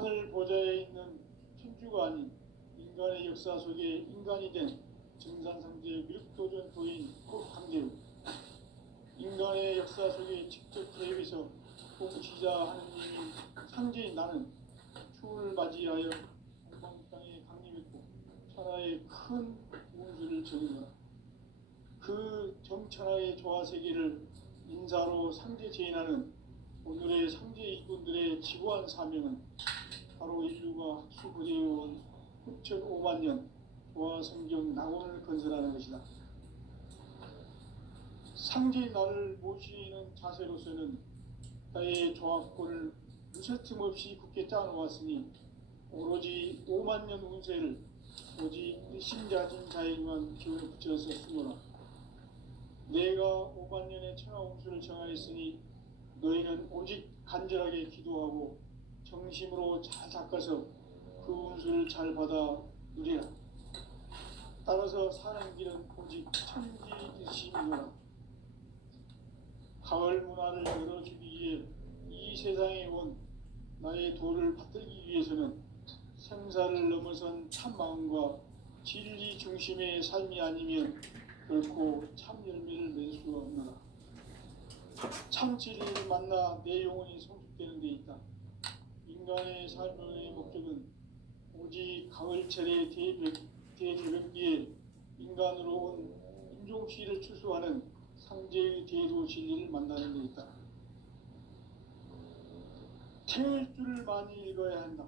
하늘 보좌에 있는 천주가 아닌 인간의 역사 속에 인간이 된 증산상제 미륵도전 도인 강대우, 인간의 역사 속에 직접 개입해서 통치자 하느님이 상제인 나는 추운을 맞이하여 동방 땅에 강림했고 천하의 큰 운수를 정의하라. 그 정천하의 조화세계를 인사로 상제 제인하는 오늘의 상제 일꾼들의 지구한 사명은 바로 인류가 학수고대해온 9,500만 년 조화성경 낙원을 건설하는 것이다. 상제인 나를 모시는 자세로서는 나의 조합권을 무쇠틈 없이 굳게 짜놓았으니 오로지 5만 년 운세를 오직 일심자진 자에게만 기운을 붙여서 쓰노라. 내가 5만 년의 천하 운수를 정하였으니 너희는 오직 간절하게 기도하고 정심으로 잘 닦아서 그 운수를 잘 받아 누리라. 따라서 사는 길은 오직 천지일심이노라. 가을 문화를 열어주기 위해 이 세상에 온 나의 도를 받들기 위해서는 생사를 넘어선 참마음과 진리 중심의 삶이 아니면 결코 참 열매를 맺을 수가 없노라. 참 진리를 만나 내 영혼이 성숙되는 데 있다. 인간의 삶의 목적은 오직 가을철의 대개벽기에 인간으로 온 인종시를 추수하는 상제의 대도 진리를 만나는 데 있다. 태일주를 많이 읽어야 한다.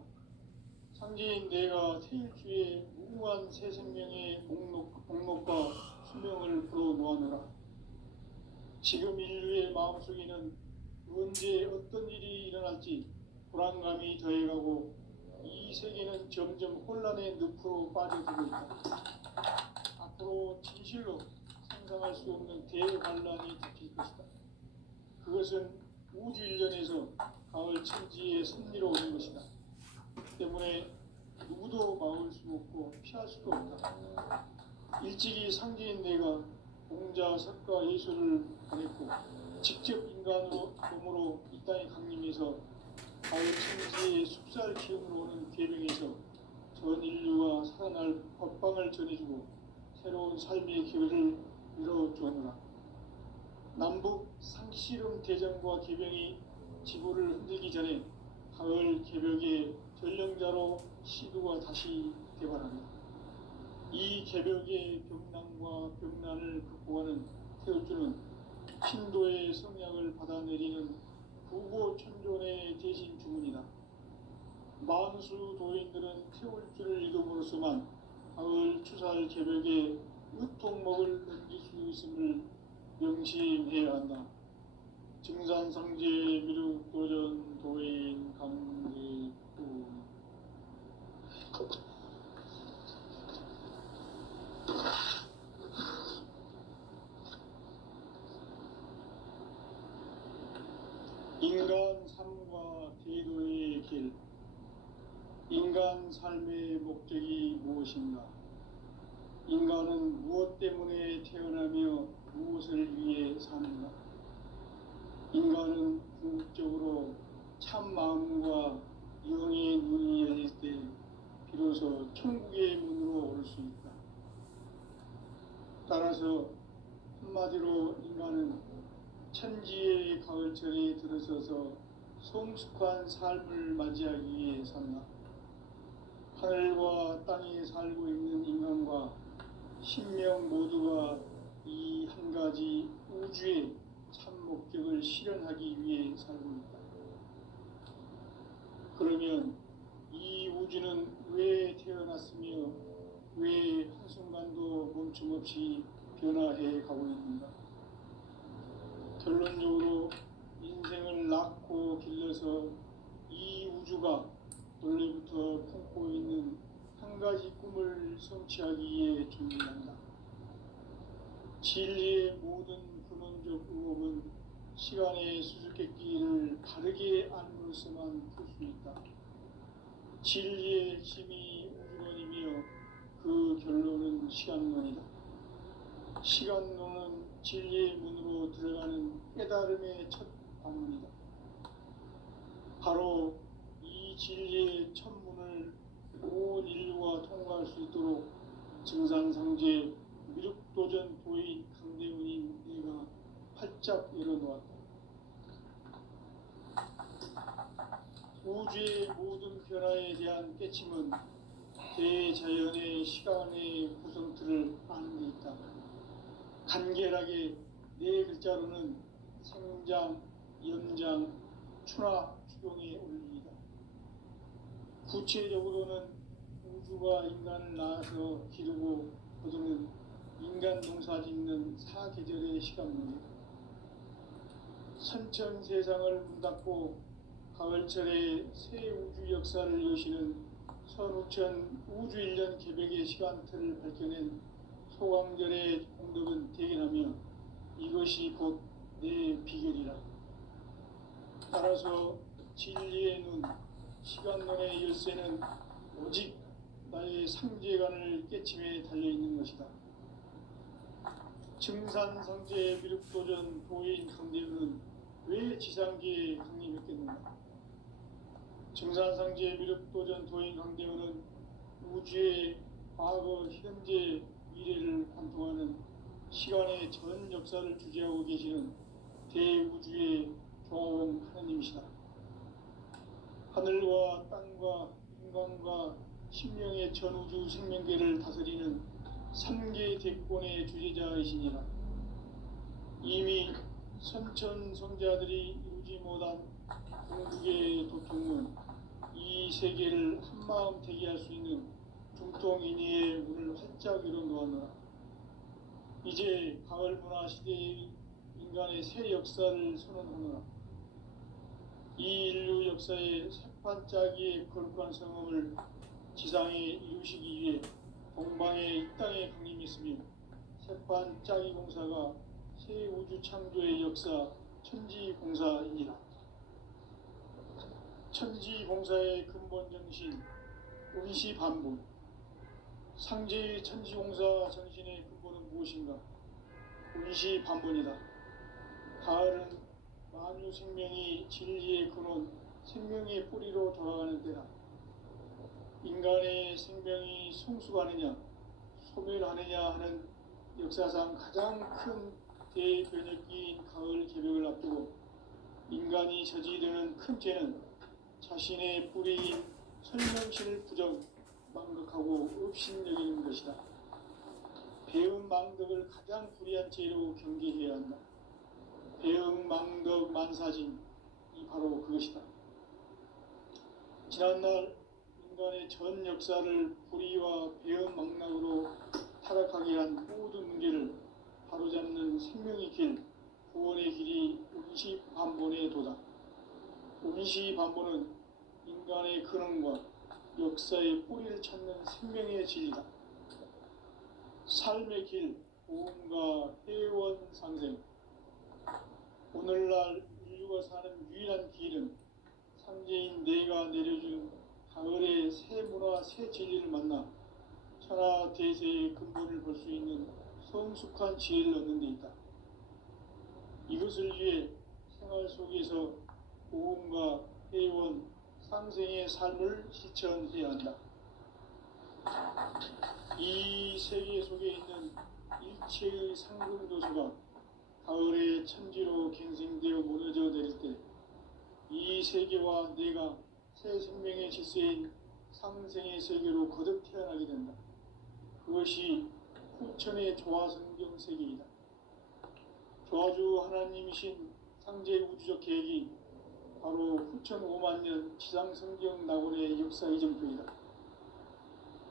상제인 내가 태일주의 무궁한 새 생명의 목록과 수명을 풀어놓아노라. 지금 인류의 마음속에는 언제 어떤 일이 일어날지 불안감이 더해가고 이 세계는 점점 혼란의 늪으로 빠져들고 있다. 앞으로 진실로 상상할 수 없는 대환란이 닥칠 것이다. 그것은 우주 일전에서 가을 천지의 섭리로 오는 것이다. 때문에 누구도 막을 수 없고 피할 수도 없다. 일찍이 상제인 내가 공자, 석가, 예수를 보냈고 직접 인간으로 몸으로 이 땅에 강림해서 가을 천지의 숲살 기운으로 오는 계명에서 전 인류가 살아날 법방을 전해주고 새로운 삶의 기회를 이뤄주었노라. 남북 상씨름 대전과 개병이 지구를 흔들기 전에 가을 개벽의 전령자로 시두가 다시 개발한다. 이 개벽의 병난과 병난을 극복하는 태울주는 신도의 성약을 받아내리는 부고천존의 대신 주문이다. 만수 도인들은 태울주를 읽음으로써만 가을 추살 개벽에 으통목을 넘길 수 있음을 명심해야 한다. 증산상제 미륵도전 도인 강대우. 인간 삶과 대도의 길. 인간 삶의 목적이 무엇인가? 인간은 무엇 때문에 태어나며 무엇을 위해 사는가? 인간은 궁극적으로 참 마음과 영의 눈이 열릴 때 비로소 천국의 문으로 올 수 있다. 따라서 한마디로 인간은 천지의 가을철에 들어서서 성숙한 삶을 맞이하기 위해 산다. 하늘과 땅에 살고 있는 인간과 신명 모두가 이 한 가지 우주의 참 목적을 실현하기 위해 살고 있다. 그러면 이 우주는 왜 태어났으며 왜 한순간도 멈춤없이 변화해 가고 있는가? 결론적으로 인생을 낳고 길러서 이 우주가 원래부터 품고 있는 한 가지 꿈을 성취하기 위해 준비한다. 진리의 모든 근원적 의혹은 시간의 수수께끼를 바르게 알므로서만 풀 수 있다. 진리의 핵심이 우주론이며 그 결론은 시간론이다. 시간론은 진리의 문으로 들어가는 깨달음의 첫 방문이다. 바로 이 진리의 천문을 온 인류가 통과할 수 있도록 증산상제 미륵도전 도인 강대문인 내가 활짝 열어놓았다. 우주의 모든 변화에 대한 깨침은 대자연의 시간의 구성틀을 아는 데 있다. 간결하게 네 글자로는 생장, 연장, 추나 추경에 올립니다. 구체적으로는 우주가 인간을 낳아서 기르고 거두는 인간 농사 짓는 사계절의 시간입니다. 선천 세상을 문 닫고 가을철에 새 우주 역사를 여시는 선우천 우주 1년 개벽의 시간틀을 밝혀낸 소강절의 공덕은 대견하며 이것이 곧 내 비결이라. 따라서 진리의 눈, 시간론의 열쇠는 오직 나의 상제관을 깨침에 달려있는 것이다. 증산상제 미륵도전 도인 강대우는 왜 지상계에 강림했겠는가? 증산상제 미륵도전 도인 강대우는 우주의 과거, 현재, 미래를 관통하는 시간의 전 역사를 주재하고 계시는 대우주의 조화원 하느님이시다. 하늘과 땅과 인간과 심령의 전우주 생명계를 다스리는 3개 대권의 주제자이시니라. 이미 선천 성자들이 이루지 못한 궁극의 도통은 이 세계를 한마음 대기할 수 있는 중통인의의 문을 활짝 열어놓았노라. 이제 가을 문화 시대의 인간의 새 역사를 선언하노라. 이 인류 역사의 새판짜기의 거룩한 성음을 지상에 이루시기 위해 동방의 이 땅에 강림했으며 새판짜기 공사가 새 우주 창조의 역사 천지공사이니라. 천지공사의 근본 정신 운시반본. 상제의 천지공사 정신의 근본은 무엇인가? 운시반본이다. 가을은 만유 생명이 진리의 근원, 생명의 뿌리로 돌아가는 때다. 인간의 생명이 성숙하느냐, 소멸하느냐 하는 역사상 가장 큰 대변혁기인 가을 개벽을 앞두고 인간이 저지르는 큰 죄는 자신의 뿌리인 설명신을 부정, 망극하고 업신여기는 것이다. 배음 망덕을 가장 불의한 죄로 경계해야 한다. 배음 망덕 만사진이 바로 그것이다. 지난날 인간의 전 역사를 불의와 배음 망락으로 타락하게 한 모든 문제를 바로잡는 생명의 길, 구원의 길이 운시반본의 도다. 운시반본은 인간의 근원과 역사의 뿌리를 찾는 생명의 진리다. 삶의 길, 보험과 회원 상생. 오늘날 인류가 사는 유일한 길은 상제인 내가 내려준 가을의 새 문화, 새 진리를 만나 천하 대세의 근본을 볼 수 있는 성숙한 지혜를 얻는 데 있다. 이것을 위해 생활 속에서 보험과 회원, 상생의 삶을 실천해야 한다. 이 세계 속에 있는 일체의 상금 요소가 가을의 천지로 갱생되어 무너져 내릴 때 이 세계와 내가 새 생명의 질서인 상생의 세계로 거듭 태어나게 된다. 그것이 후천의 조화성경 세계이다. 조화주 하나님이신 상제 우주적 계획이 바로 후천 5만 년 지상성경 낙원의 역사 이정표이다.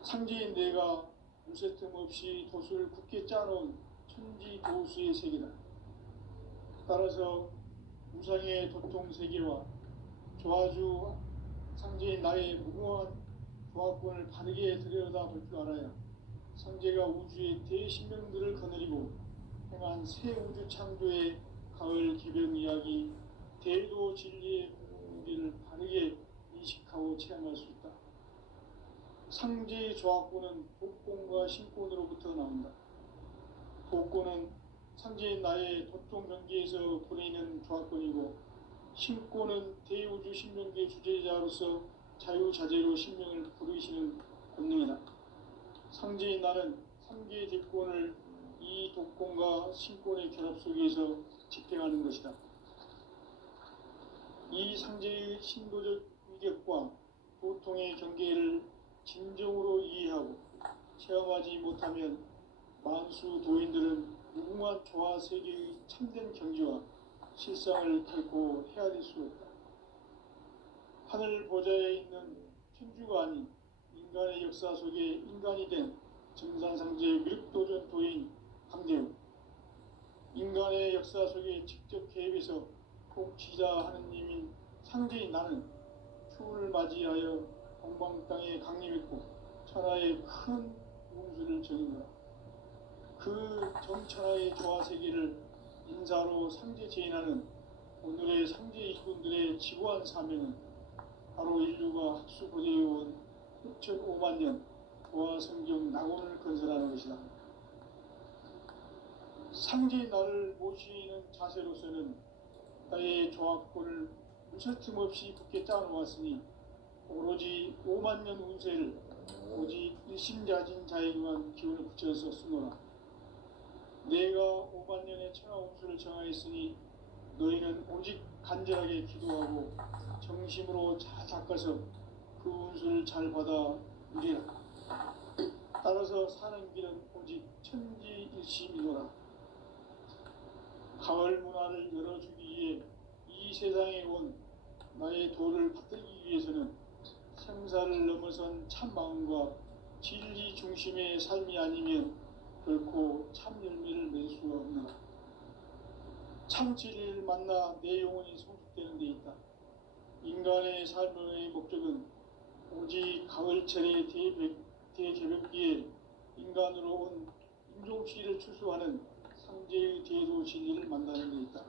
상제인 내가 무쇠 틈 없이 도수를 굳게 짜놓은 천지 도수의 세계다. 따라서 무상의 도통 세계와 조화주 상제인 나의 무궁한 조화권을 바르게 들여다볼 줄 알아야 상제가 우주의 대신명들을 거느리고 행한 새 우주 창조의 가을 개벽 이야기, 대도 진리의 공공기를 바르게 인식하고 체험할 수 있다. 상제의 조화권은 복권과 신권으로부터 나온다. 복권은 상제인 나의 도통 경계에서 보내는 조화권이고, 신권은 대우주 신명계 주제자로서 자유자재로 신명을 부르시는 권능이다. 상제인 나는 상계의 대권을 이 독권과 신권의 결합 속에서 집행하는 것이다. 이 상제의 신도적 위격과 도통의 경계를 진정으로 이해하고 체험하지 못하면 만수 도인들은 무궁한 조화 세계의 참된 경지와 실상을 결코 헤아릴 수 없다. 하늘 보좌에 있는 천주가 아닌 인간의 역사 속에 인간이 된 정산상제 미륵도전 도인 강대우, 인간의 역사 속에 직접 개입해서 통치자 하느님인 상제인 나는 추운을 맞이하여 동방 땅에 강림했고 천하의 큰 운수를 정인노라. 그 정천하의 조화세계를 인사로 상제 제인하는 오늘의 상제 일꾼들의 지고한 사명은 바로 인류가 학수고대해온 6,500만 년 조화성경 낙원을 건설하는 것이다. 상제의 나를 모시는 자세로서는 나의 조합권을 무설틈 없이 굳게 짜놓았으니 오로지 5만 년 운세를 오직 일심자진 자에게만 기운을 붙여서 쓰노라. 내가 5만 년의 천하 운수를 정하였으니 너희는 오직 간절하게 기도하고 정심으로 잘 닦아서 그 운수를 잘 받아 누리라. 따라서 사는 길은 오직 천지일심이노라. 가을 문화를 열어주기 위해 이 세상에 온 나의 도를 받들기 위해서는 생사를 넘어선 참 마음과 진리 중심의 삶이 아니면 결코 참 열매를 맺을 수가 없노라. 참 진리를 만나 내 영혼이 성숙되는 데 있다. 인간의 삶의 목적은 오직 가을철의 대개벽기에 인간으로 온 인종시를 추수하는 상제의 대도 진리를 만나는 데 있다.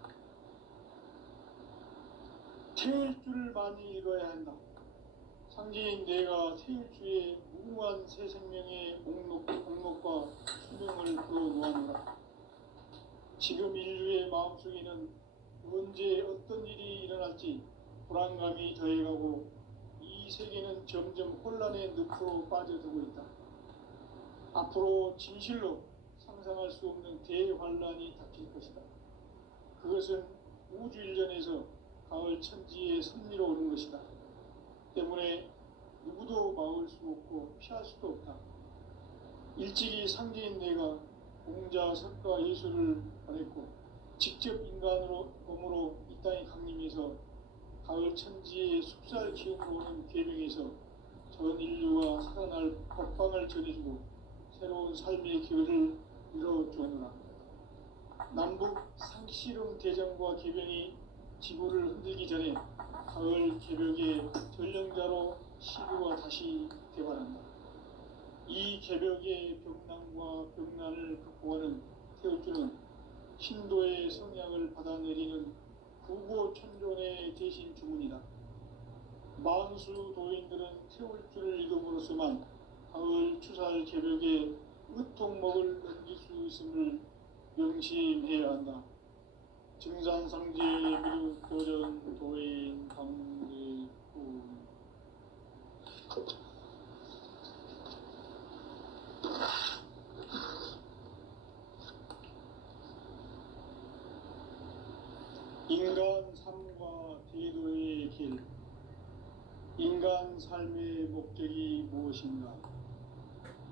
태일주를 많이 읽어야 한다. 상제인 내가 태일주의 무궁한 새 생명의 목록과 수명을 풀어놓아노라. 지금 인류의 마음속에는 언제 어떤 일이 일어날지 불안감이 더해가고 이 세계는 점점 혼란의 늪으로 빠져들고 있다. 앞으로 진실로 상상할 수 없는 대환란이 닥칠 것이다. 그것은 우주 일전에서 가을 천지의 섭리로 오는 것이다. 때문에 누구도 막을 수 없고 피할 수도 없다. 일찍이 상제인 내가 공자, 석가, 예수를 보냈고 직접 인간으로 몸으로 이 땅에 강림해서 가을 천지의 숲살 기운으로 오는 계명에서 전 인류가 살아날 법방을 전해주고 새로운 삶의 기회를 열어주었노라. 남북 상씨름 대전과 계병이 지구를 흔들기 전에 가을 개벽의 전령자로 시구가 다시 개발한다. 이 개벽의 병난과 병난을 극복하는 태울주는 신도의 성향을 받아내리는 구고천존의 대신 주문이다. 만수 도인들은 태울주를 읽음으로써만 가을 추살 개벽의 의통목을 넘길 수 있음을 명심해야 한다. 증산상제 미륵도전 도인 강대구. 인간 삶과 대도의 길. 인간 삶의 목적이 무엇인가?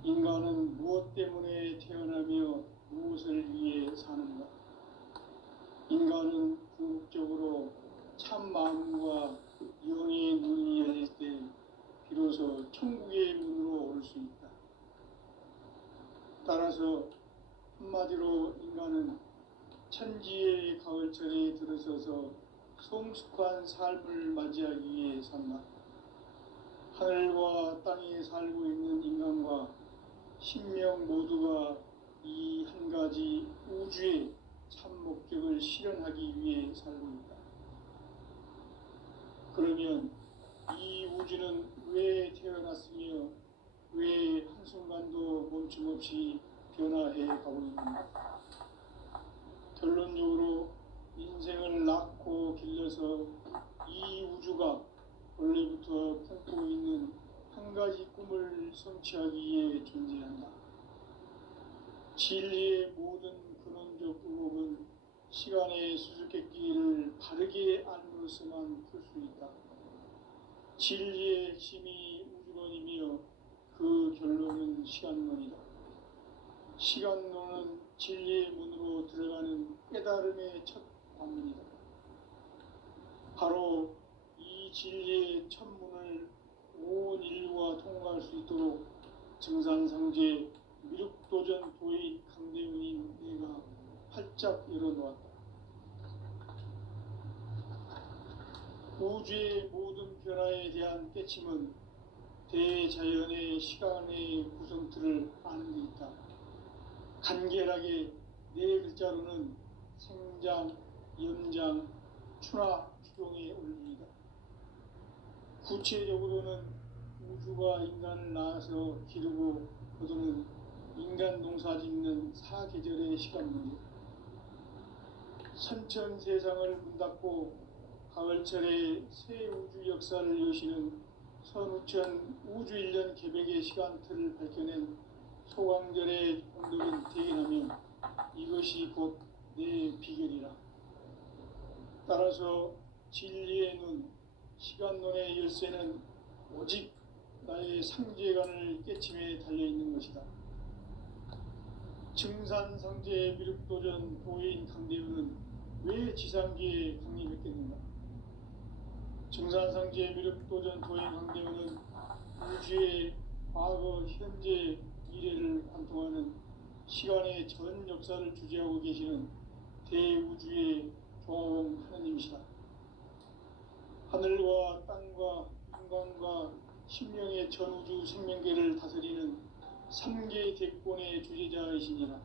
인간은 무엇 때문에 태어나며 무엇을 위해 사는가? 인간은 궁극적으로 참 마음과 영의 눈이 열릴 때 비로소 천국의 문으로 올 수 있다. 따라서 한마디로 인간은 천지의 가을철에 들어서서 성숙한 삶을 맞이하기 위해 산다. 하늘과 땅에 살고 있는 인간과 신명 모두가 이 한 가지 우주의 참 목적을 실현하기 위해 살고 있다. 그러면 이 우주는 왜 태어났으며 왜 한순간도 멈춤없이 변화해 가고 있는가? 결론적으로 인생을 낳고 길러서 이 우주가 원래부터 품고 있는 진리의 모든 근원적 의혹은 시간의 수수께끼를 바르게 알므로서만 풀 수 있다. 진리의 핵심이 우주론이며 그 결론은 시간론이다. 시간론은 진리의 문으로 들어가는 깨달음의 첫 관문이다. 바로 이 진리의 첫 문을 온 인류가 통과할 수 있도록 증산상제 미륵도전 도인 강대훈인 내가 활짝 열어놓았다. 우주의 모든 변화에 대한 깨침은 대자연의 시간의 구성틀을 아는 데 있다. 간결하게 네 글자로는 생장, 연장, 추나 추동의 원리이다. 구체적으로는 우주가 인간을 낳아서 기르고 거두는 인간 농사 짓는 사계절의 시간문이다. 선천 세상을 문 닫고 가을철에 새 우주 역사를 여시는 선우천 우주 1년 개백의 시간틀을 밝혀낸 소강절의 공덕은 대견하며 이것이 곧 내 비결이라. 따라서 진리의 눈, 시간론의 열쇠는 오직 나의 상제관을 깨침에 달려있는 것이다. 증산상제 미륵도전 도인 강대훈은 왜 지상기에 강림했겠는가? 증산상제 미륵도전 도인 강대훈은 우주의 과거, 현재, 미래를 관통하는 시간의 전 역사를 주재하고 계시는 대우주의 조화원 하느님이시다. 하늘과 땅과 인간과 신명의 전우주 생명계를 다스리는 3개 대권의 주재자이시니라.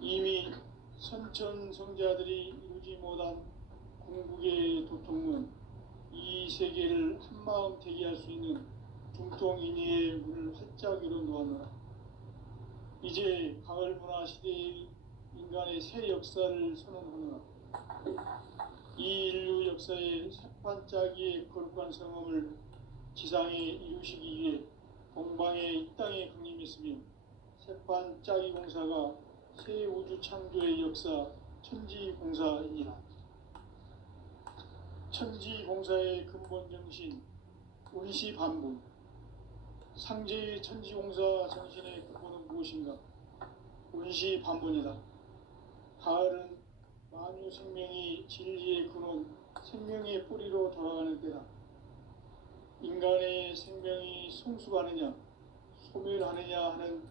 이미 선천성자들이 이루지 못한 궁극의 도통은 이 세계를 한마음 대기할 수 있는 중통인의의 문을 활짝 열어놓았노라. 이제 가을 문화 시대의 인간의 새 역사를 선언하노라. 이 인류 역사의 새반짝이의 거룩한 성험을 지상에 이루시기 위해 동방의 이 땅에 강림했으며 새반짝이 공사가 새 우주 창조의 역사 천지공사이니라. 천지공사의 근본 정신 운시반분. 상제의 천지공사 정신의 근본은 무엇인가? 운시반분이다. 가을은 만유 생명이 진리의 근원, 생명의 뿌리로 돌아가는 때다. 인간의 생명이 성숙하느냐, 소멸하느냐 하는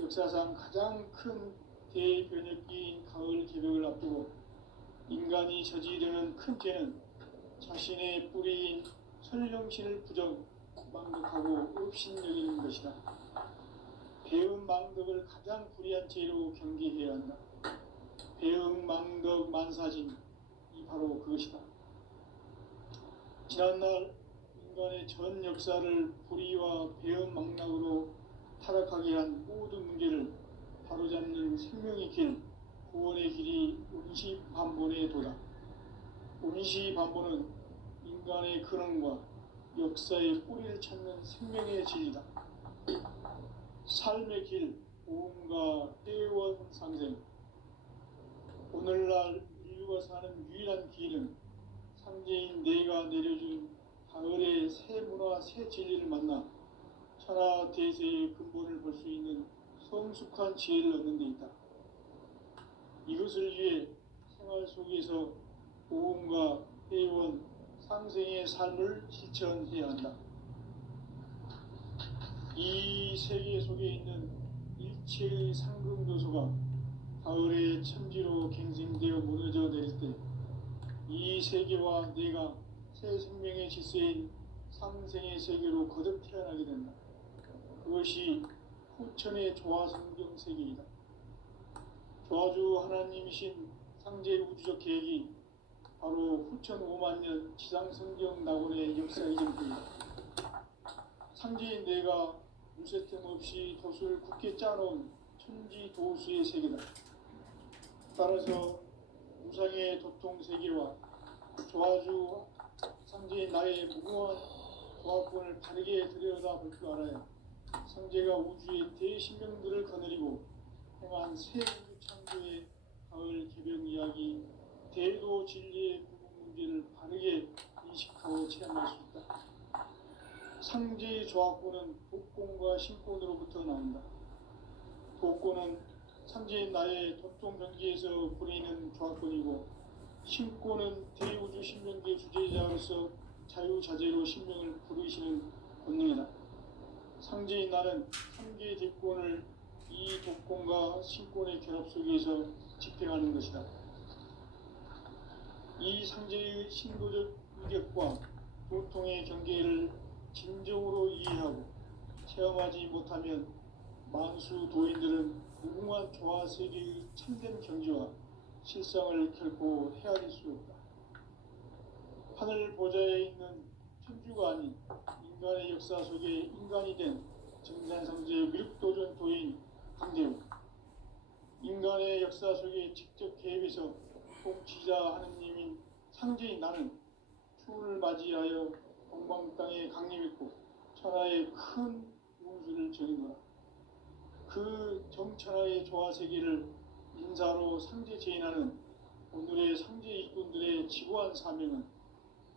역사상 가장 큰 대변혁기인 가을 개벽을 앞두고 인간이 저지르는 큰 죄는 자신의 뿌리인 설령신을 망덕하고 업신여기는 것이다. 배은 망덕을 가장 불의한 죄로 경계해야 한다. 배은 망덕 만사진, 이 바로 그것이다. 지난날 인간의 전 역사를 불의와 배은 망락으로 타락하게 한 모든 문제를 바로잡는 생명의 길, 구원의 길이 운시반본의 도다. 운시반본은 인간의 근원과 역사의 뿌리를 찾는 생명의 진리다. 삶의 길, 보험과 회원상생. 오늘날 인류가 사는 유일한 길은 상제인 내가 내려준 가을의 새 문화, 새 진리를 만나 천하 대세의 근본을 볼 수 있는 성숙한 지혜를 얻는 데 있다. 이것을 위해 생활 속에서 보험과 회원, 상생의 삶을 실천해야 한다. 이 세계 속에 있는 일체의 상금도소가 가을의 천지로 갱생되어 무너져 내릴 때 이 세계와 내가 새 생명의 질서인 상생의 세계로 거듭 태어나게 된다. 그것이 후천의 조화성경 세계이다. 조화주 하나님이신 상제 우주적 계획이 바로 후천 5만년 지상성경 낙원의 역사 이전입니다. 상제인 내가 무쇠틈 없이 도수를 굳게 짜놓은 천지 도수의 세계다. 따라서 무상의 도통 세계와 조화주 상제인 나의 무궁한 조화권을 바르게 들여다볼 줄 알아야 상제가 우주의 대신명들을 거느리고 행한 새 우주 창조의 가을 개벽 이야기, 대도 진리의 구분 문제를 바르게 인식하고 체험할 수 있다. 상제의 조합권은 독권과 신권으로부터 나온다. 독권은 상제의 나의 도통 경계에서 부리는 조합권이고, 신권은 대우주 신명계 주제자로서 자유자재로 신명을 부르시는 권능이다. 상제의 나는 상계의 대권을 이 독권과 신권의 결합 속에서 집행하는 것이다. 이 상제의 신도적 위력과 도통의 경계를 진정으로 이해하고 체험하지 못하면 만수 도인들은 무궁한 조화 세계의 참된 경지와 실상을 결코 헤아릴 수 없다. 하늘 보좌에 있는 천주가 아닌 인간의 역사 속에 인간이 된 정산상제의 미륵도전 도인 강대우, 인간의 역사 속에 직접 개입해서 통치자 하느님인 상제인 나는 추운을 맞이하여 동방 땅에 강림했고 천하의 큰 운수를 정인노라. 그 정천하의 조화세계를 인사로 상제 제인하는 오늘의 상제 일꾼들의 지고한 사명은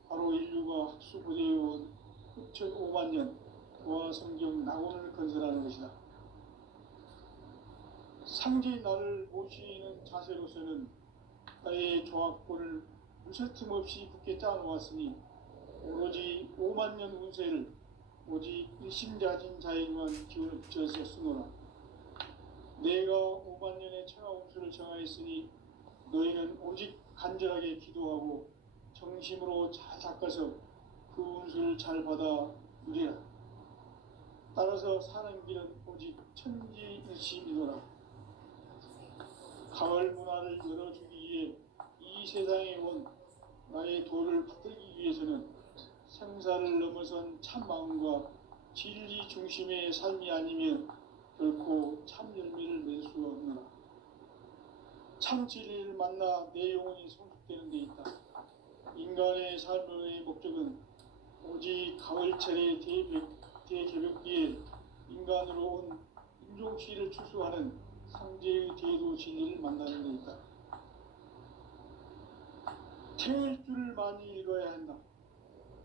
바로 인류가 학수고대해온 흡천 5만 년 조화성경 낙원을 건설하는 것이다. 상제의 나를 모시는 자세로서는 나의 조합권을 무쇠틈 없이 굳게 짜놓았으니 오로지 5만 년 운세를 오직 일심자진 자에게만 기운을 붙여서 쓰노라. 내가 5만 년의 천하 운수를 정하였으니 너희는 오직 간절하게 기도하고 정심으로 잘 닦아서 그 운수를 잘 받아 누리라. 따라서 사는 길은 오직 천지일심이노라. 가을 문화를 열어주기 위해 이 세상에 온 나의 도를 받들기 위해서는 생사를 넘어선 참 마음과 진리 중심의 삶이 아니면 결코 참 열매를 낼 수 없느라. 참 진리를 만나 내 영혼이 성숙되는 데 있다. 인간의 삶의 목적은 오직 가을철의 대개벽기에 인간으로 온 인종치를 추수하는 상제의 대도 진리를 만나는 데 있다. 태일주를 많이 읽어야 한다.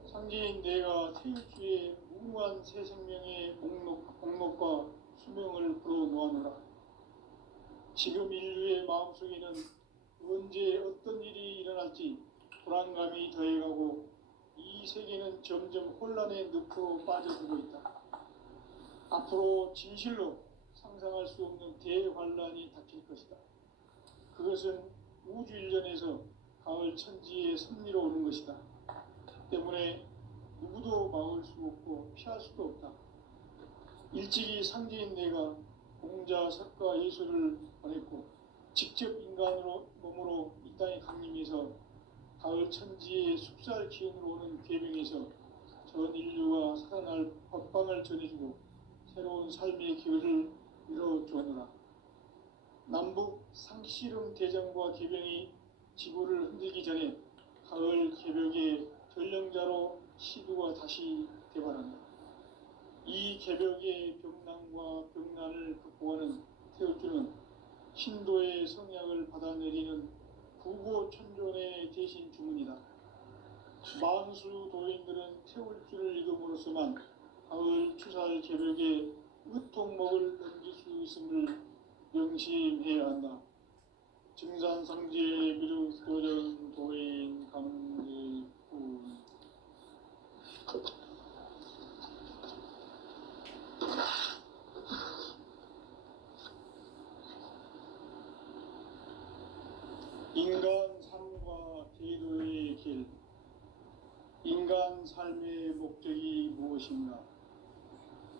상제인 내가 태일주의 무궁한 새 생명의 목록과 수명을 불어놓아노라. 지금 인류의 마음속에는 언제 어떤 일이 일어날지 불안감이 더해가고 이 세계는 점점 혼란의 늪으로 빠져들고 있다. 앞으로 진실로 상상할 수 없는 대환란이 닥칠 것이다. 그것은 우주 일련에서 가을 천지의 섭리로 오는 것이다. 때문에 누구도 막을 수 없고 피할 수도 없다. 일찍이 상제인 내가 공자, 석가, 예수를 보냈고 직접 인간으로 몸으로 이 땅에 강림해서 가을 천지의 숲살 기운으로 오는 계명에서 전 인류가 살아날 법방을 전해주고 새로운 삶의 기회를 이뤄주노라. 남북 상씨름 대전과 개병이 지구를 흔들기 전에 가을 개벽의 전령자로 시두가 다시 대발한다. 이 개벽의 병난과 병난을 극복하는 태울주는 신도의 성약을 받아내리는 구고천존의 대신 주문이다. 만수 도인들은 태울주를 읽음으로써만 가을 추살 개벽의 으통목을 넘길 수 있음을 명심해야 한다. 증산상제 미륵도전 도인 강대군. 인간 삶과 제도의 길. 인간 삶의 목적이 무엇인가?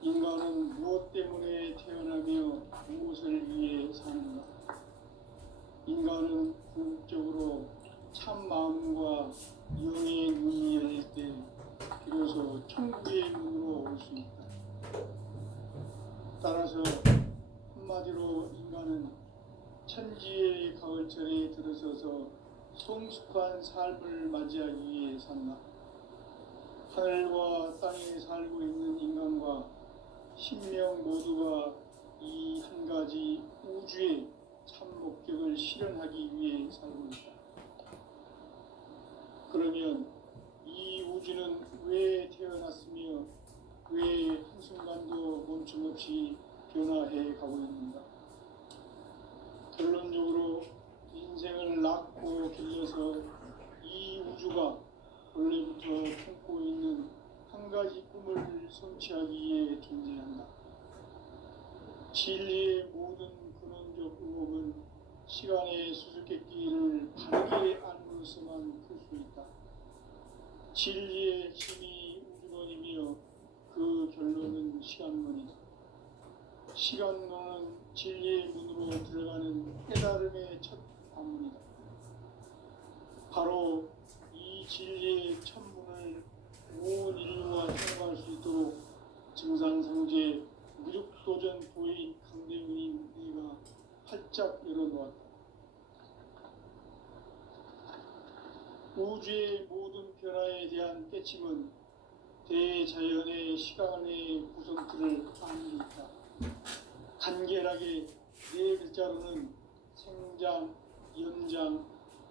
인간은 무엇 때문에 태어나며 무엇을 위해 사는가? 인간은 궁극적으로 참 마음과 영의 문이 열릴 때 비로소 천국의 문으로 올 수 있다. 따라서 한마디로 인간은 천지의 가을철에 들어서서 성숙한 삶을 맞이하기 위해 산다. 하늘과 땅에 살고 있는 인간과 신명 모두가 이 한 가지 우주의 참 목적을 실현하기 위해 살고 있다. 그러면 이 우주는 왜 태어났으며 왜 한순간도 멈춤없이 변화해 가고 있는가? 결론적으로 인생을 낳고 길러서 이 우주가 원래부터 품고 있는 한 가지 꿈을 성취하기 위해 존재한다. 진리의 모든 근원적 의혹은 시간의 수수께끼를 바르게 알므로서만 풀 수 있다. 진리의 핵심이 우주론이며 그 결론은 시간론이다. 시간론은 진리의 문으로 들어가는 깨달음의 첫 관문이다. 바로 이 진리의 첫 문을 온 인류가 통과할 수 있도록 증산성제 무력도전 도인 강대훈인 네가 활짝 열어놓았다. 우주의 모든 변화에 대한 깨침은 대자연의 시간의 구성틀을 안고 있다. 간결하게 네 글자로는 생장, 연장,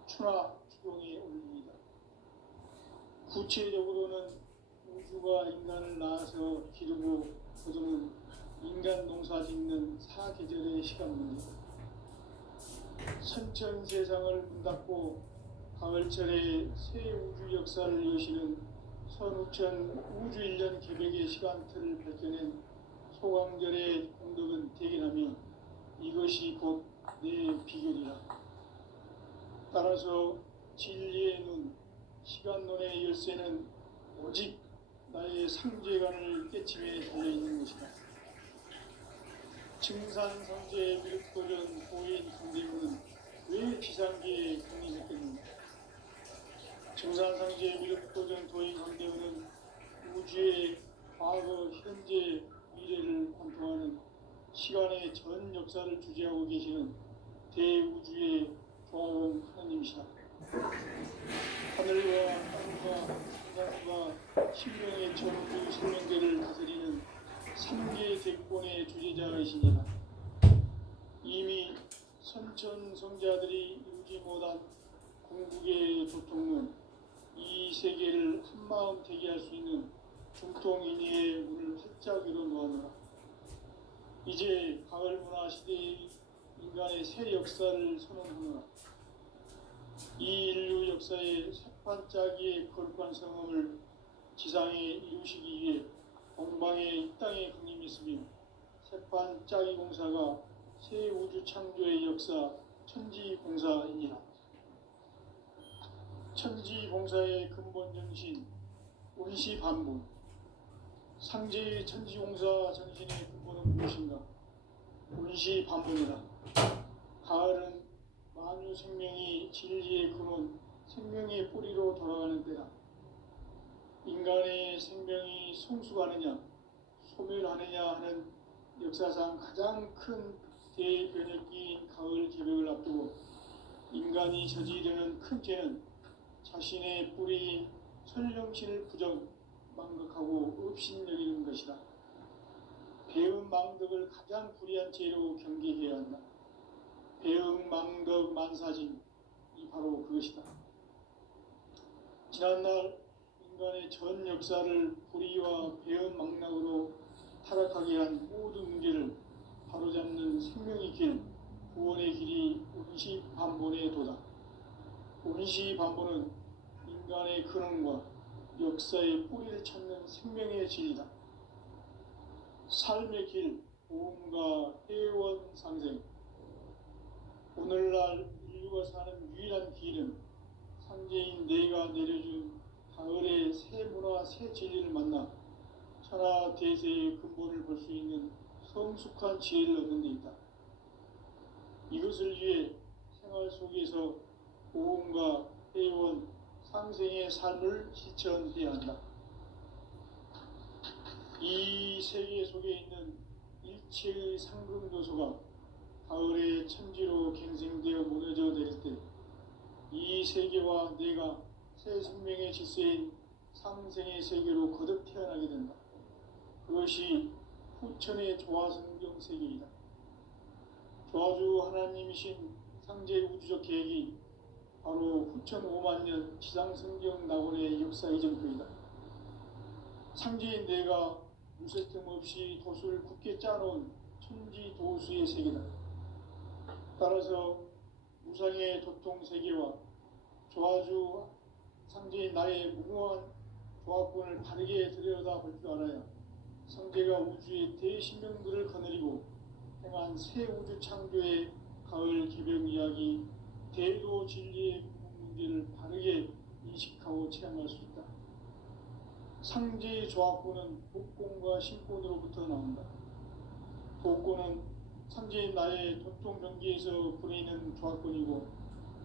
추나 추동의 원리이다. 구체적으로는 우주가 인간을 낳아서 기르고 거두는 인간 농사 짓는 사계절의 시간 문제, 선천 세상을 문 닫고 가을철에 새 우주 역사를 여시는 선우천 우주 1년 개백의 시간틀을 밝혀낸 소강절의 공덕은 대견하며 이것이 곧 내 비결이라. 따라서 진리의 눈, 시간론의 열쇠는 오직 나의 상제관을 깨침에 달려있는 것이다. 증산성제의 미륵도전 고인 강대문은 왜 비상기에 강림했겠는가? 증산성제의 미륵도전 도인 강대문은 우주의 과거, 현재, 미래를 관통하는 시간의 전 역사를 주재하고 계시는 대우주의 조화원 하나님이시다. 하늘과 땅과 인간과 신명의 전부 생명계를 다스리는 3계 대권의 주재자이시니라. 이미 선천성자들이 이루지 못한 궁극의 도통은 이 세계를 한마음 되게 할 수 있는 중통인의의 문을 활짝 열어놓았노라. 이제 가을 문화 시대의 인간의 새 역사를 선언하노라. 이 인류 역사의 새반짝이의 거룩한 성험을 지상에 이루시기 위해 동방의 이 땅에 강림했으며 새반짝이 공사가 새 우주 창조의 역사 천지공사이니라. 천지공사의 근본 정신 원시반분, 상제의 천지공사 정신의 근본은 무엇인가? 원시반분이라. 가을은 만유 생명이 진리의 근원, 생명의 뿌리로 돌아가는 때다. 인간의 생명이 성숙하느냐, 소멸하느냐 하는 역사상 가장 큰 대변혁기인 가을 개벽을 앞두고 인간이 저지르는 큰 죄는 자신의 뿌리인 설령신을 부정, 망각하고 업신여기는 것이다. 배은 망덕을 가장 불의한 죄로 경계해야 한다. 배은 망덕 만사진이 바로 그것이다. 지난날 인간의 전 역사를 불의와 배은 망락으로 타락하게 한 모든 문제를 바로잡는 생명의 길, 구원의 길이 원시반본의 도다. 원시반본은 인간의 근원과 역사의 뿌리를 찾는 생명의 진리다. 삶의 길, 보험과 회원 상생. 오늘날 인류가 사는 유일한 길은 상제인 내가 내려준 가을의 새 문화, 새 진리를 만나 천하 대세의 근본을 볼 수 있는 성숙한 지혜를 얻는 데 있다. 이것을 위해 생활 속에서 보험과 회원, 상생의 삶을 실천해야 한다. 이 세계 속에 있는 일체의 상승도소가 가을의 천지로 갱생되어 무너져 내릴 때 이 세계와 내가 새 생명의 질서인 상생의 세계로 거듭 태어나게 된다. 그것이 후천의 조화성경 세계이다. 조화주 하나님이신 상제 우주적 계획이 바로 후천 5만 년 지상성경 낙원의 역사 이전표이다. 상제인 내가 무쇠틈 없이 돛을 굳게 짜놓은 천지 도수의 세계다. 따라서 무상의 도통 세계와 조화주 상제인 나의 무궁한 조합권을 바르게 들여다볼 줄 알아야 상제가 우주의 대신명들을 거느리고 행한 새 우주 창조의 가을 개벽 이야기 대도 진리의 문제를 바르게 인식하고 체험할 수 있다. 상제의 조합권은 복권과 신권으로부터 나온다. 복권은 상제인 나의 도통 경계에서 부리는 조합권이고,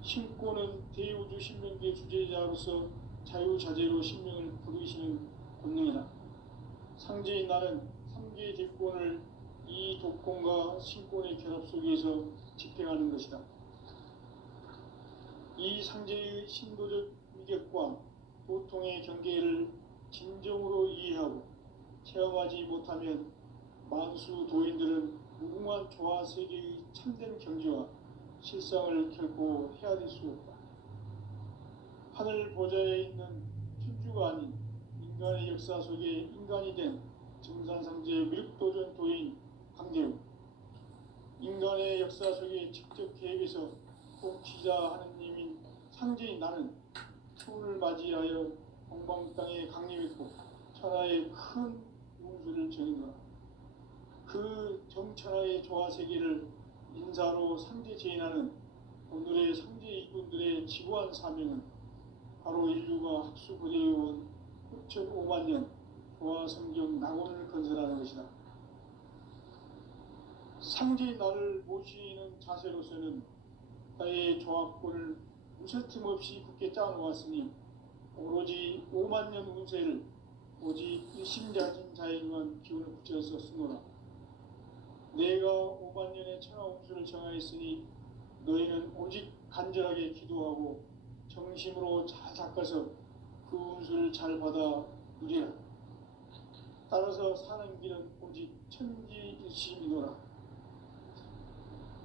신권은 대우주 신명계 주제자로서 자유자재로 신명을 부르시는 권능이다. 상제인 나는 3개의 대권을 이 독권과 신권의 결합 속에서 집행하는 것이다. 이 상제의 신도적 위격과 도통의 경계를 진정으로 이해하고 체험하지 못하면 만수 도인들은 무궁한 조화 세계의 참된 경지와 실상을 결코 헤아릴 수 없다. 하늘 보좌에 있는 천주가 아닌 인간의 역사 속에 인간이 된 증산상제의 밀도전 도인 강대우, 인간의 역사 속에 직접 개입해서 통치자 하느님인 상제인 나는 추운을 맞이하여 동방 땅에 강림했고 천하의 큰 운수를 정인거라. 그 정천하의 조화 세계를 인사로 상제 제인하는 오늘의 상제 이군들의 지구한 사명은 바로 인류가 학수 고대해온 9,5만 년 조화 성경 낙원을 건설하는 것이다. 상제인 나를 모시는 자세로서는 나의 조합권을 무쇠틈 없이 굳게 짜놓았으니 오로지 5만 년 운세를 오직 일심자진 자에게만 기운을 붙여서 쓰노라. 내가 5만 년의 천하 운수를 정하였으니 너희는 오직 간절하게 기도하고 정심으로 잘 닦아서 그 운수를 잘 받아 누리라. 따라서 사는 길은 오직 천지일심이노라.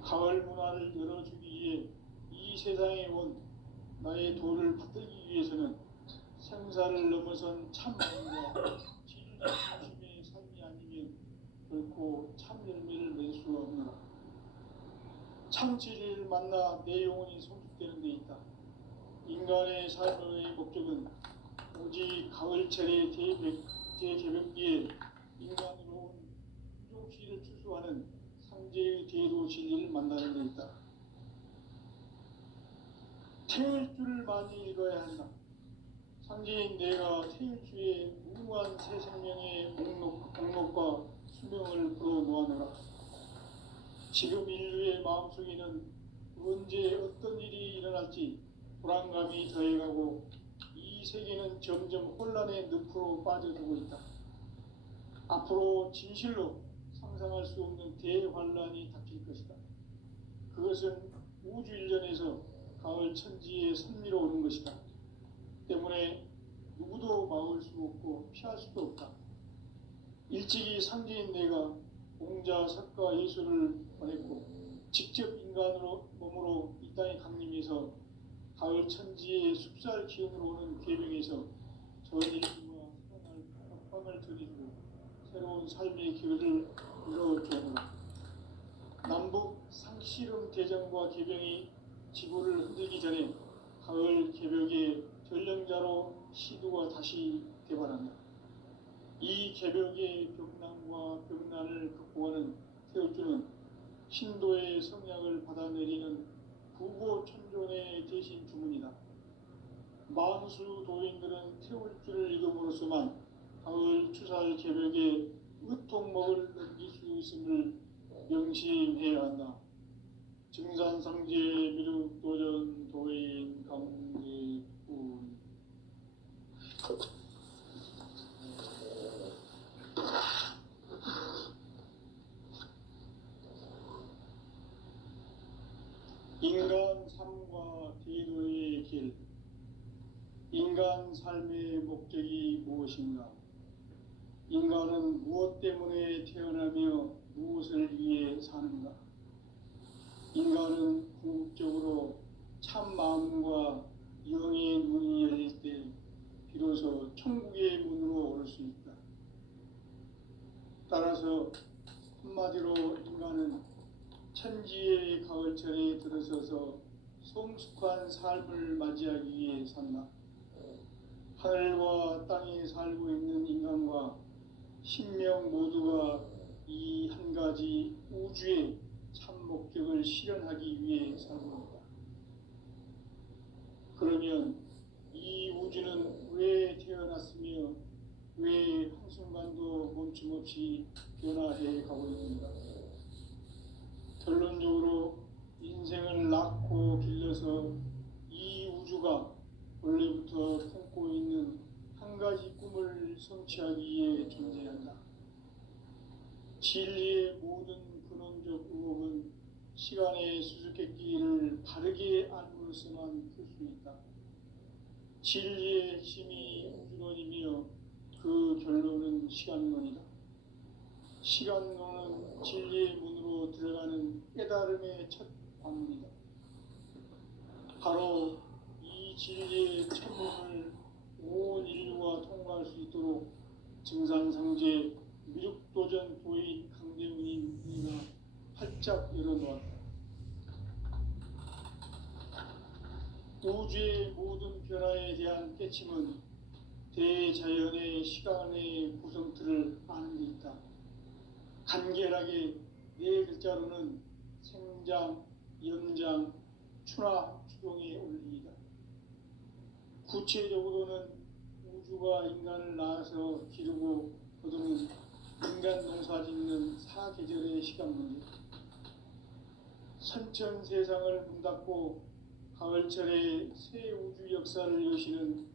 가을 문화를 열어주기 위해 이 세상에 온 나의 도를 받들기 위해서는 생사를 넘어선 참마음과 진리 중심의 삶이 아니면 결코 참 열매를 낼 수 없노라. 참 진리를 만나 내 영혼이 성숙되는 데 있다. 인간의 삶의 목적은 오직 가을철의 대개벽기에 인간으로 온 부족시를 추수하는 상제의 대도 진리를 만나는 데 있다. 태울 줄을 많이 읽어야 한다. 상제인 내가 태울 주의 무궁한 새 생명의 목록과 수명을 풀어놓아노라. 지금 인류의 마음속에는 언제 어떤 일이 일어날지 불안감이 더해가고 이 세계는 점점 혼란의 늪으로 빠져들고 있다. 앞으로 진실로 상상할 수 없는 대환란이 닥칠 것이다. 그것은 우주 일련에서 가을 천지의 섭리로 오는 것이다. 때문에 누구도 막을 수 없고 피할 수도 없다. 일찍이 상제인 내가 공자, 석가, 예수를 보냈고 직접 인간으로 몸으로 이 땅에 강림해서 가을 천지의 숲살 기운으로 오는 계명에서 전 인류와 태어날 각방을 드리고 새로운 삶의 길을 열어주노라. 남북 상씨름 대전과 개병이 지구를 흔들기 전에 가을 개벽의 전령자로 시두가 다시 개발한다. 이 개벽의 벽난과 벽난을 극복하는 태울주는 신도의 성약을 받아내리는 부고천존의 대신 주문이다. 만수 도인들은 태울주를 읽음으로써만 가을 추살 개벽에 으통목을 넘길 수 있음을 명심해야 한다. 증산상제 미륵도전 도인 강제군. 인간 삶과 대도의 길. 인간 삶의 목적이 무엇인가? 인간은 무엇 때문에 태어나며 무엇을 위해 사는가? 인간은 궁극적으로 참 마음과 영의 눈이 열릴 때 비로소 천국의 문으로 오를 수 있다. 따라서 한마디로 인간은 천지의 가을철에 들어서서 성숙한 삶을 맞이하기 위해 산다. 하늘과 땅에 살고 있는 인간과 신명 모두가 이 한 가지 우주의 참 목적을 실현하기 위해 살고 있다. 그러면 이 우주는 왜 태어났으며 왜 한순간도 멈춤없이 변화해 가고 있는가? 결론적으로 인생을 낳고 길러서 이 우주가 원래부터 품고 있는 한 가지 꿈을 성취하기 위해 존재한다. 진리의 모든 근원적 의혹은 시간의 수수께끼를 바르게 알므로서만 풀 수 있다. 진리의 핵심이 우주론이며 그 결론은 시간론이다. 시간론은 진리의 문으로 들어가는 깨달음의 첫 방문이다. 바로 이 진리의 첫 문을 온 인류가 통과할 수 있도록 증산상제 미륵도전 도인 강대훈이가 활짝 열어놓았다. 우주의 모든 변화에 대한 깨침은 대자연의 시간의 구성틀을 아는 데 있다. 간결하게 네 글자로는 생장, 연장, 추나 추동의 원리이다. 구체적으로는 우주가 인간을 낳아서 기르고 거두는 인간 농사 짓는 사계절의 시간 문제. 선천 세상을 문닫고 가을철에 새 우주 역사를 여시는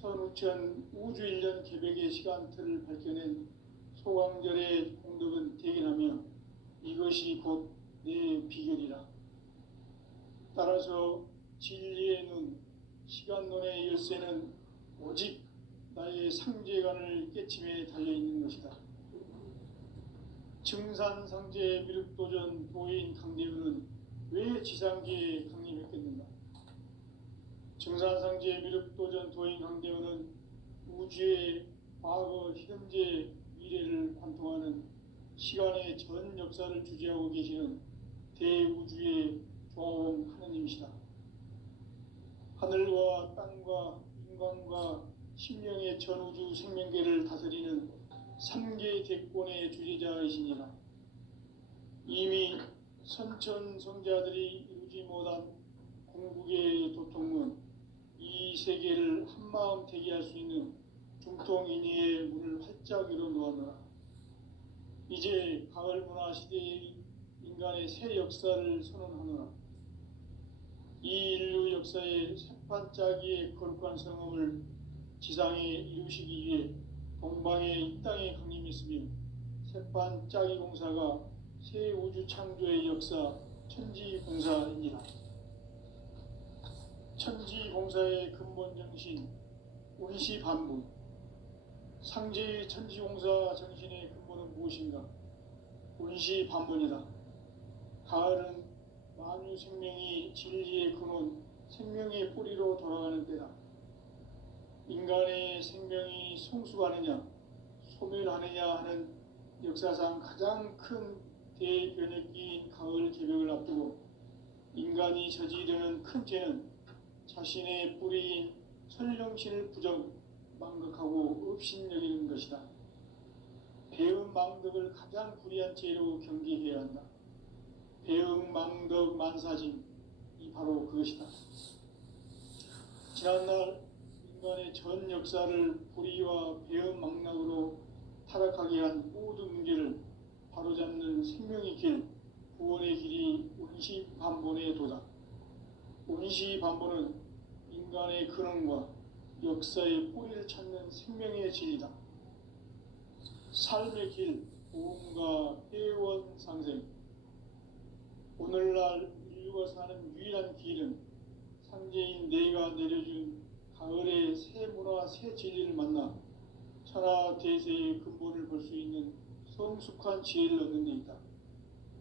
선우천 우주 1년 개백의 시간틀을 밝혀낸 소강절의 공덕은 대견하며 이것이 곧 내 비결이라. 따라서 진리의 눈, 시간론의 열쇠는 오직 나의 상제관을 깨침에 달려있는 것이다. 증산상제 미륵도전 도인 강대훈은 왜 지상계에 강림했겠는가? 증산상제 미륵도전 도인 강대훈은 우주의 과거, 현재, 미래를 관통하는 시간의 전 역사를 주재하고 계시는 대우주의 조화원 하느님이시다. 하늘과 땅과 인간과 신명의 전우주 생명계를 다스리는 3계 대권의 주재자이시니라. 이미 선천성자들이 이루지 못한 궁극의 도통문, 이 세계를 한마음 되게 할 수 있는 중통인의의 문을 활짝 열어놓았노라. 이제 가을 문화 시대의 인간의 새 역사를 선언하노라. 이 인류 역사의 새판짜기의 거룩한 성음을 지상에 이루시기 위해 동방의 이 땅에 강림했으며 새판짜기 공사가 새 우주 창조의 역사 천지공사입니다. 천지공사의 근본 정신 운시반분. 상제의 천지공사 정신의 근본은 무엇인가? 운시반분이다. 가을은 만유 생명이 진리의 근원, 생명의 뿌리로 돌아가는 때다. 인간의 생명이 성숙하느냐, 소멸하느냐 하는 역사상 가장 큰 대변혁기인 가을 개벽을 앞두고 인간이 저지르는 큰 죄는 자신의 뿌리인 설령신을 망각하고 업신여기는 것이다. 배음 망덕을 가장 불의한 죄로 경계해야 한다. 배음 망덕 만사짐, 이 바로 그것이다. 지난날 인간의 전 역사를 불의와 배음 망락으로 타락하게 한 모든 문제를 바로잡는 생명의 길, 구원의 길이 운시반본의 도다. 운시반본은 인간의 근원과 역사의 뿌리를 찾는 생명의 진리다. 삶의 길, 보험과 회원 상생. 오늘날 인류가 사는 유일한 길은 상제인 내가 내려준 가을의 새 문화, 새 진리를 만나 천하 대세의 근본을 볼 수 있는 성숙한 지혜를 얻는 데 있다.